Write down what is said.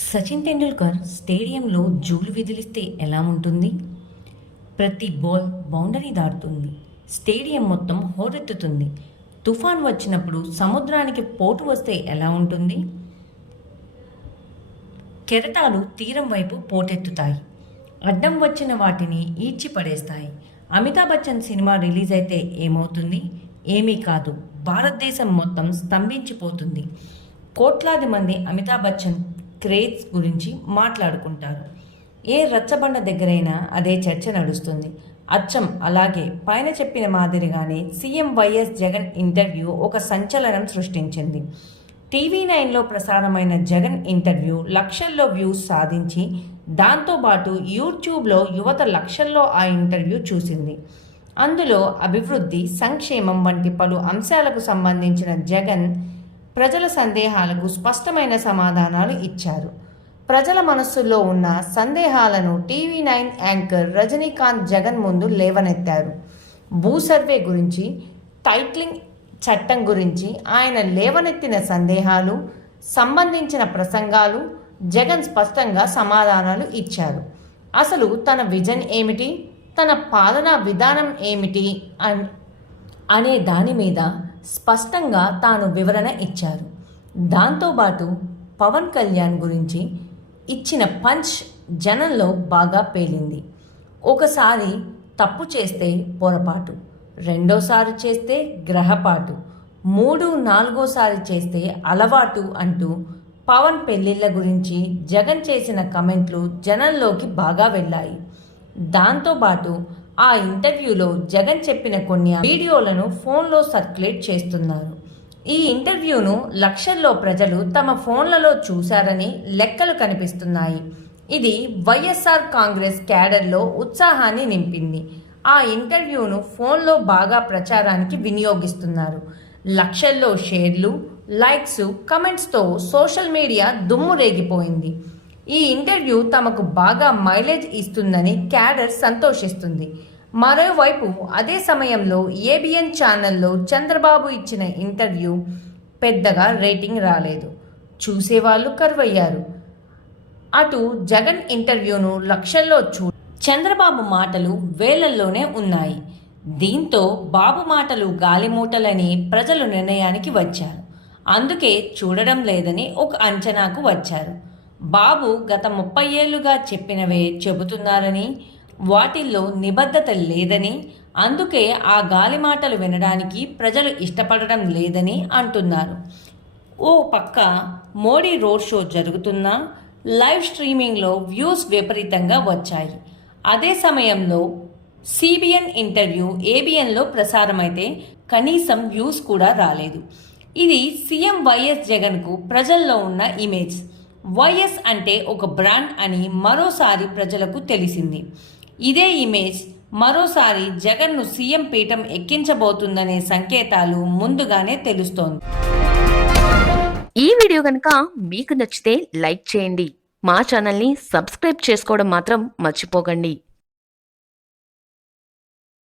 సచిన్ టెండూల్కర్ స్టేడియంలో జూలు విదిలిస్తే ఎలా ఉంటుంది? ప్రతి బాల్ బౌండరీ దాటుతుంది. స్టేడియం మొత్తం హోరెత్తుతుంది. తుఫాన్ వచ్చినప్పుడు సముద్రానికి పోటు వస్తే ఎలా ఉంటుంది? కెరటాలు తీరం వైపు పోటెత్తుతాయి. అడ్డం వచ్చిన వాటిని ఈడ్చి పడేస్తాయి. అమితాబ్ బచ్చన్ సినిమా రిలీజ్ అయితే ఏమవుతుంది? ఏమీ కాదు, భారతదేశం మొత్తం స్తంభించిపోతుంది. కోట్లాది మంది అమితాబ్ బచ్చన్ క్రేజ్ గురించి మాట్లాడుకుంటారు. ఏ రచ్చబండ దగ్గరైనా అదే చర్చ నడుస్తుంది. అచ్చం అలాగే పైన చెప్పిన మాదిరిగానే సీఎం వైఎస్ జగన్ ఇంటర్వ్యూ ఒక సంచలనం సృష్టించింది. టీవీ9లో ప్రసారమైన జగన్ ఇంటర్వ్యూ లక్షల్లో వ్యూస్ సాధించి, దాంతోపాటు యూట్యూబ్లో యువత లక్షల్లో ఆ ఇంటర్వ్యూ చూసింది. అందులో అభివృద్ధి, సంక్షేమం వంటి పలు అంశాలకు సంబంధించిన జగన్ ప్రజల సందేహాలకు స్పష్టమైన సమాధానాలు ఇచ్చారు. ప్రజల మనస్సుల్లో ఉన్న సందేహాలను టీవీ9 యాంకర్ రజనీకాంత్ జగన్ ముందు లేవనెత్తారు. భూ సర్వే గురించి, టైటిలింగ్ చట్టం గురించి ఆయన లేవనెత్తిన సందేహాలు సంబంధించిన ప్రసంగాలు జగన్ స్పష్టంగా సమాధానాలు ఇచ్చారు. అసలు తన విజన్ ఏమిటి, తన పాలనా విధానం ఏమిటి అనే దాని మీద స్పష్టంగా తాను వివరణ ఇచ్చారు. దాంతోపాటు పవన్ కళ్యాణ్ గురించి ఇచ్చిన పంచ్ జనంలో బాగా పేలింది. ఒకసారి తప్పు చేస్తే పొరపాటు, రెండోసారి చేస్తే గ్రహపాటు, 3, 4సారి చేస్తే అలవాటు అంటూ పవన్ పెళ్లిళ్ళ గురించి జగన్ చేసిన కమెంట్లు జనంలోకి బాగా వెళ్ళాయి. దాంతోపాటు ఆ ఇంటర్వ్యూలో జగన్ చెప్పిన కొన్ని వీడియోలను ఫోన్లో సర్క్యులేట్ చేస్తున్నారు. ఈ ఇంటర్వ్యూను లక్షల్లో ప్రజలు తమ ఫోన్లలో చూశారని లెక్కలు కనిపిస్తున్నాయి. ఇది వైఎస్ఆర్ కాంగ్రెస్ క్యాడర్లో ఉత్సాహాన్ని నింపింది. ఆ ఇంటర్వ్యూను ఫోన్లో బాగా ప్రచారానికి వినియోగిస్తున్నారు. లక్షల్లో షేర్లు, లైక్స్, కమెంట్స్తో సోషల్ మీడియా దుమ్ము రేగిపోయింది. ఈ ఇంటర్వ్యూ తమకు బాగా మైలేజ్ ఇస్తుందని క్యాడర్ సంతోషిస్తుంది. మరోవైపు అదే సమయంలో ఏబిఎన్ ఛానల్లో చంద్రబాబు ఇచ్చిన ఇంటర్వ్యూ పెద్దగా రేటింగ్ రాలేదు. చూసేవాళ్ళు కరువయ్యారు. అటు జగన్ ఇంటర్వ్యూను లక్షల్లో చంద్రబాబు మాటలు వేలల్లోనే ఉన్నాయి. దీంతో బాబు మాటలు గాలిమూటలని ప్రజలు నిర్ణయానికి వచ్చారు. అందుకే చూడడం లేదని ఒక అంచనాకు వచ్చారు. బాబు గత 30 ఏళ్లుగా చెప్పినవే చెబుతున్నారని, వాటిల్లో నిబద్ధత లేదని, అందుకే ఆ గాలి మాటలు వినడానికి ప్రజలు ఇష్టపడడం లేదని అంటున్నారు. ఓ పక్క మోడీ రోడ్ షో జరుగుతున్నా లైవ్ స్ట్రీమింగ్లో వ్యూస్ విపరీతంగా వచ్చాయి. అదే సమయంలో సిబిఎన్ ఇంటర్వ్యూ ఏబిఎన్లో ప్రసారమైతే కనీసం వ్యూస్ కూడా రాలేదు. ఇది సీఎం వైఎస్ జగన్కు ప్రజల్లో ఉన్న ఇమేజ్. వైఎస్ అంటే ఒక బ్రాండ్ అని మరోసారి ప్రజలకు తెలిసింది. ఇదే ఇమేజ్ మరోసారి జగన్ను సీఎం పీఠం ఎక్కించబోతుందనే సంకేతాలు ముందుగానే తెలుస్తోంది. ఈ వీడియో కనుక మీకు నచ్చితే లైక్ చేయండి. మా ఛానల్ని సబ్స్క్రైబ్ చేసుకోవడం మాత్రం మర్చిపోకండి.